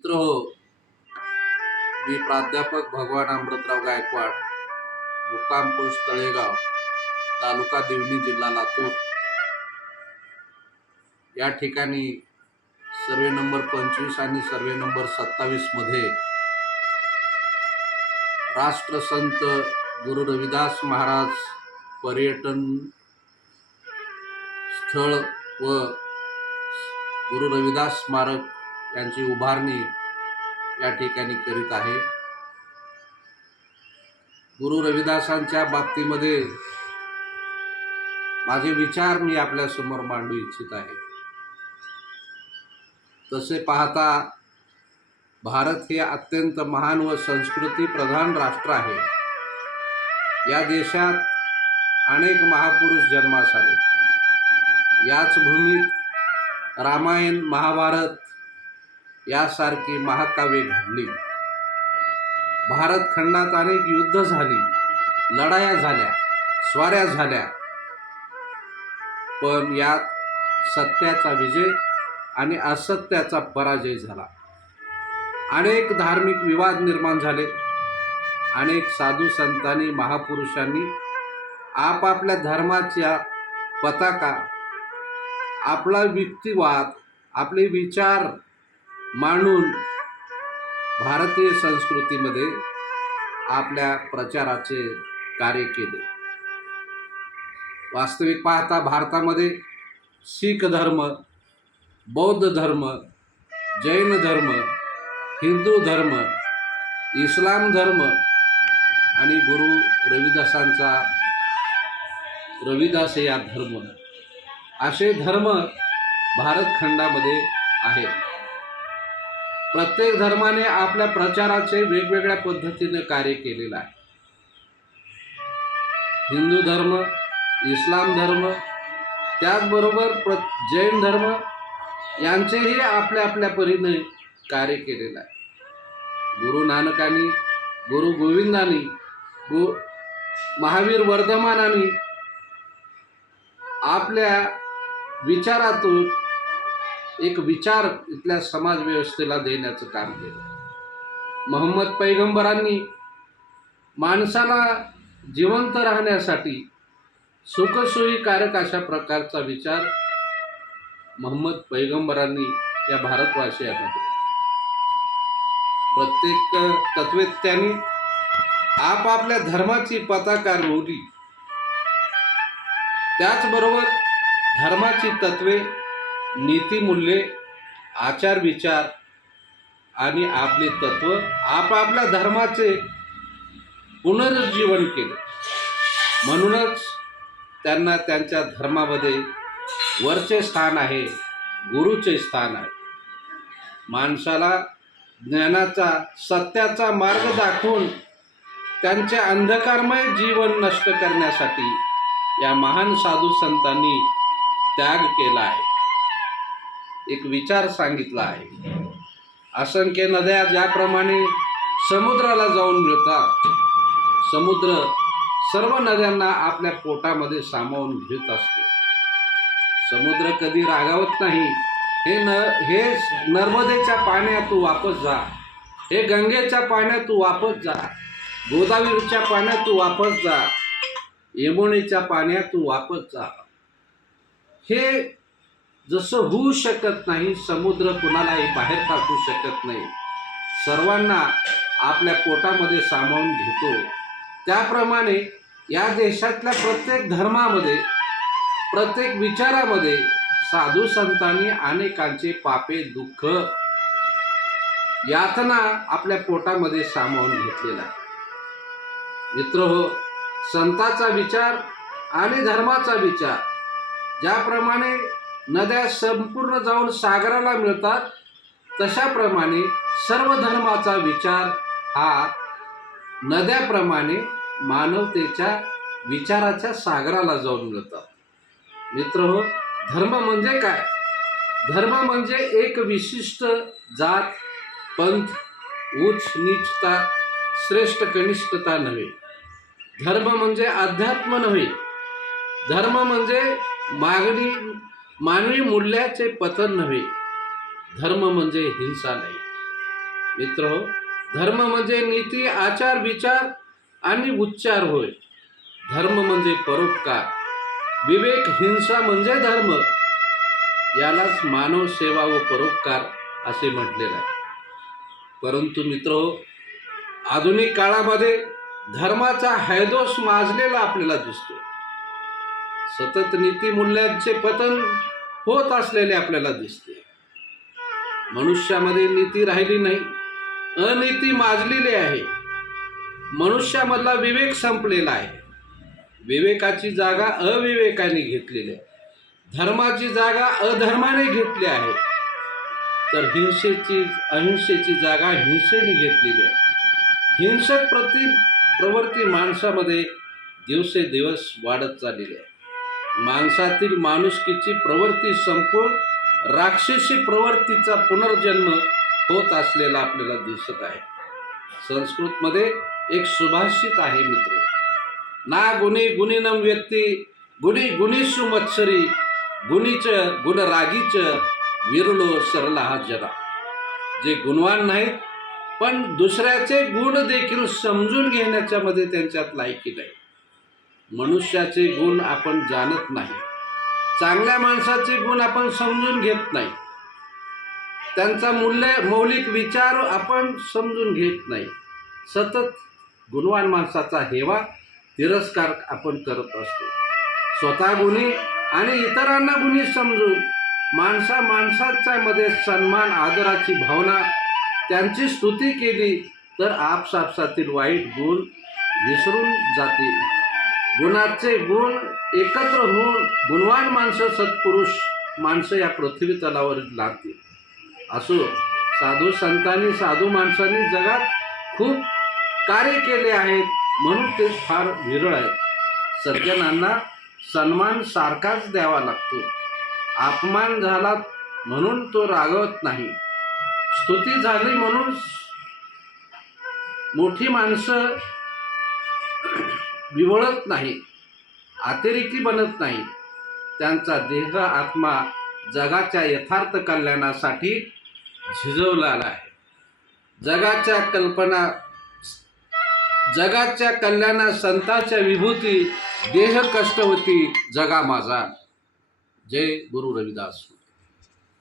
मित्र हो, मी प्राध्यापक भगवान अमृतराव गायकवाड, मुक्काम पोस्ट तळेगाव, तालुका देवणी, जिल्हा लातूर या ठिकाणी सर्वे नंबर 25 आणि सर्वे नंबर 27 मध्ये राष्ट्रसंत गुरु रविदास महाराज पर्यटन स्थळ व गुरु रविदास स्मारक यांची उभारणी या ठिकाणी करीत आहे। गुरु रविदासांच्या बाबतीमध्ये माझे विचार मी आपल्या समोर मांडू इच्छित आहे। तसे पाहता भारत हे अत्यंत महान व संस्कृती प्रधान राष्ट्र आहे। या देशात अनेक महापुरुष जन्मास आले। याच भूमीत रामायण, महाभारत यासारखी महाकाव्ये घडली। भारत खंडात अनेक युद्ध झाली, लढाया झाल्या, स्वाऱ्या झाल्या, पण यात सत्याचा विजय आणि असत्याचा पराजय झाला। अनेक धार्मिक विवाद निर्माण झाले। अनेक साधू संतांनी, महापुरुषांनी आपापल्या धर्माच्या पताका, आपला युक्तिवाद, आपले विचार मांडून भारतीय संस्कृतीमध्ये आपल्या प्रचाराचे कार्य केले। वास्तविक पाहता भारतामध्ये शीख धर्म, बौद्ध धर्म, जैन धर्म, हिंदू धर्म, इस्लाम धर्म आणि गुरु रविदासांचा रविदास या धर्म असे धर्म भारत खंडामध्ये आहेत। प्रत्येक धर्माने आपल्या प्रचाराचे वेगवेगळ्या पद्धतीने कार्य केलेले आहे। हिंदू धर्म, इस्लाम धर्म, त्याचबरोबर जैन धर्म यांचेही आपल्या आपल्या परीने कार्य केलेलं आहे। गुरु नानकांनी, गुरु गोविंदांनी, महावीर वर्धमानांनी आपल्या विचारातून एक विचार इथल्या समाज व्यवस्थेला देण्याचं काम केलं। मोहम्मद पैगंबरांनी माणसाला जिवंत राहण्यासाठी सुखसोयीकारक अशा प्रकारचा विचार मोहम्मद पैगंबरांनी या भारतवासियांना दिला। प्रत्येक तत्वज्ञानी आपापल्या धर्माची पताका रोवली। त्याचबरोबर धर्माची तत्वे, नीतिमूल्ये, आचार विचार आणि आपले तत्व आपापल्या धर्माचे पुनरुज्जीवन केले। म्हणूनच त्यांना त्यांच्या धर्मामध्ये वरचे स्थान आहे, गुरुचे स्थान आहे। माणसाला ज्ञानाचा, सत्याचा मार्ग दाखवून त्यांचे अंधकारमय जीवन नष्ट करण्यासाठी या महान साधू संतांनी त्याग केला आहे, एक विचार सांगितला आहे। असंख्य नद्या ज्याप्रमाणे समुद्राला जाऊन मिळतात, समुद्र सर्व नद्यांना आपल्या पोटामध्ये सामावून घेत असतो। समुद्र कधी रागावत नाही। हे नर्मदेच्या पाण्यात तू वापस जा, हे गंगेच्या पाण्यात तू वापस जा, गोदावरीच्या पाण्यात तू वापस जा, यमुनेच्या पाण्यात तू वापस जा। हे जसं होऊ शकत नाही, समुद्र कुणालाही बाहेर टाकू शकत नाही, सर्वांना आपल्या पोटामध्ये सामावून घेतो, त्याप्रमाणे या देशातल्या प्रत्येक धर्मामध्ये, प्रत्येक विचारामध्ये साधू संतांनी अनेकांचे पापे, दुःख, यातना आपल्या पोटामध्ये सामावून घेतलेला आहे। मित्रहो, संताचा विचार आणि धर्माचा विचार ज्याप्रमाणे नद्या संपूर्ण जाऊन सागराला मिळतात, तशाप्रमाणे सर्व धर्माचा विचार हा नद्याप्रमाणे मानवतेच्या विचाराच्या सागराला जाऊन मिळतात। मित्रहो, धर्म म्हणजे काय? धर्म म्हणजे एक विशिष्ट जात, पंथ, उच्च नीचता, श्रेष्ठ कनिष्ठता नव्हे। धर्म म्हणजे अध्यात्म नव्हे। धर्म म्हणजे मानवी मूल्याचे पतन नव्हे। धर्म म्हणजे हिंसा नाही। मित्र हो, धर्म म्हणजे नीती, आचार, विचार आणि उच्चार होय. धर्म म्हणजे परोपकार, विवेक, हिंसा म्हणजे धर्म. यालाच मानव सेवा व परोपकार असे म्हटलेलं आहे. परंतु मित्र हो, आधुनिक काळामध्ये धर्माचा हैदोस माजलेला आपल्याला दिसतो. सतत नीती मूल्यांचे पतन होत असलेले आपल्याला दिसते. मनुष्यामध्ये नीती राहिली नाही, अनीती माजलेली आहे. मनुष्यामधला विवेक संपलेला आहे. विवेकाची जागा अविवेकाने घेतलेली आहे. धर्माची जागा अधर्माने घेतली आहे. तर अहिंसेची जागा हिंसेने घेतलेली आहे. हिंसक प्रवृत्ती माणसामध्ये दिवसेंदिवस वाढत चाललेली आहे. माणसातील माणुसकीची प्रवृत्ती संपून राक्षसी प्रवृत्तीचा पुनर्जन्म होत असलेला आपल्याला दिसत आहे. संस्कृतमध्ये एक सुभाषित आहे मित्र, ना गुणी गुणीनम व्यक्ती गुणी गुणीषु मत्सरी गुणीच गुणरागीच विरलो सरला जरा. जे गुणवान नाहीत पण दुसऱ्याचे गुण देखील समजून घेण्याच्या मध्ये त्यांच्यात लायकी नाही. मनुष्याचे गुण आपण जाणत नाही. चांगल्या माणसाचे गुण आपण समजून घेत नाही. त्यांचा मौलिक विचार आपण समजून घेत नाही. सतत गुणवान माणसाचा हेवा तिरस्कार आपण करत असतो. स्वतः गुणी आणि इतरांना गुणी समजून माणसाच्या मध्ये सन्मान आदराची भावना त्यांची स्तुती केली तर आपसापसातील वाईट गुण विसरून जातील. गुणाचे गुण एकत्र होऊन गुणवान माणसं, सत्पुरुष माणसं या पृथ्वी तलावर लागतील. असो, साधू संतांनी, साधू माणसांनी जगात खूप कार्य केले आहेत म्हणून ते फार विरळ आहेत. सज्जनांना सन्मान सारखाच द्यावा लागतो. अपमान झाला म्हणून तो रागवत नाही. स्तुती झाली म्हणून मोठी माणसं विवळत नाही, अतिरेकी बनत नाही. त्यांचा देह आत्मा जगाच्या यथार्थ कल्याणासाठी झिजवलेला आहे. जगाच्या कल्याणा संतांच्या विभूती देह कष्टवती जगा माझा. जय गुरु रविदास.